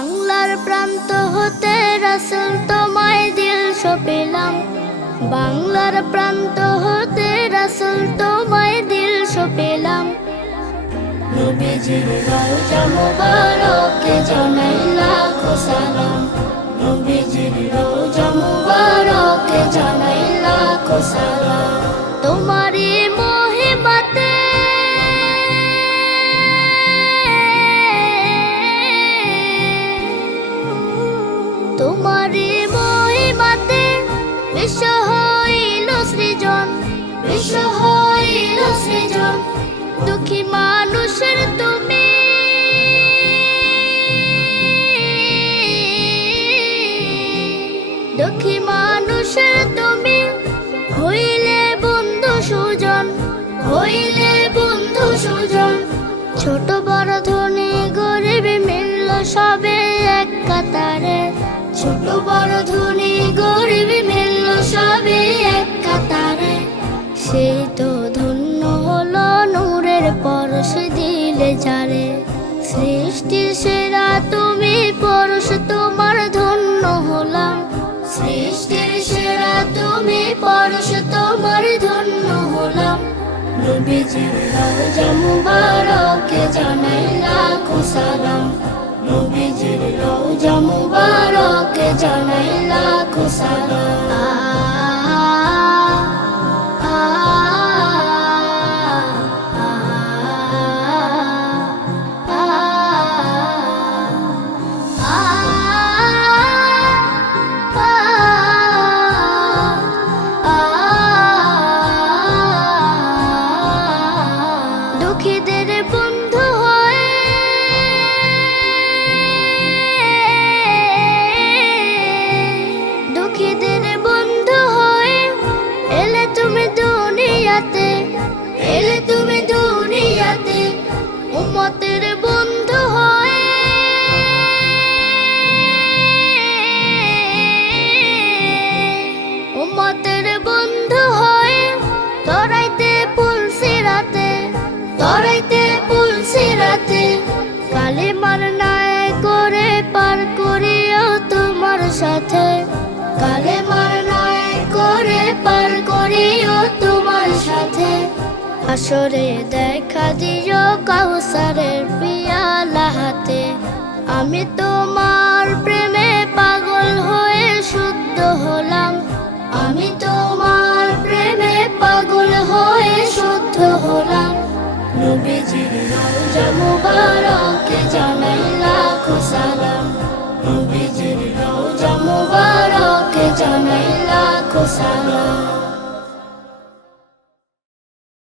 বাংলার প্রান্ত হতে রাসেল তোমায় দিল সপেলাম বাংলার প্রান্ত হতে রাসেল তোমায় দিল সপেলাম নবীজির রওজা বিশ্ব হইল সৃজন, বিশ্ব হইল সৃজন। দুঃখী মানুষের তুমি। দুঃখী মানুষের তুমি। হইলে বন্ধু সুজন, হইলে বন্ধু সুজন। ছোট বড় ধনী গরিব মিলল সবে এক কাতারে। ছোট বড় ধনী পরশ দিলে যারে, সৃষ্টির সেরা তুমি পরশ তোমার ধন্য হলাম। সৃষ্টির সেরা তুমি পরশ তোমার ধন্য হলাম। নবীজির রওজা মুবারকে জানাই লাখো জানাই আসরে দেখা দিও কাউসারের পিয়ালা হাতে। আমি তোমার প্রেমে পাগল হয়ে শুদ্ধ হলাম। আমি তোমার প্রেমে পাগল হয়ে শুদ্ধ হলাম। নবীজির রওজা মুবারকে জানাই